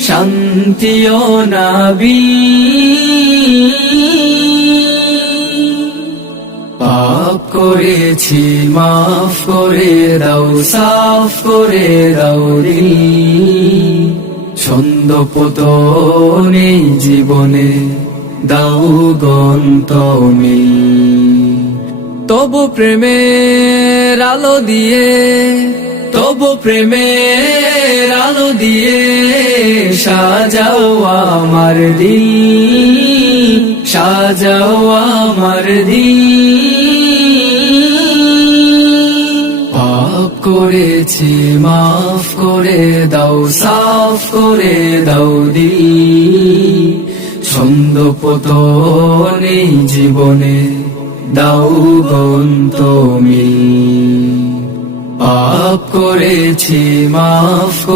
শান্তি ও নবী। পাপ করেছি মাফ করে দাও, সাফ করে দাও দিল। ছন্দপতনে জীবনে দাও গন্তমিল। তবু প্রেমের আলো দিয়ে, তবু প্রেমের আলো দিয়ে সাজাও আমার দিল, সাজাও আমার দিল। পাপ করেছি মাফ করে দাও, সাফ করে দাও দিল। ছন্দপতনে জীবনে দাও গন্তমিল। পাপ করেছি মাফ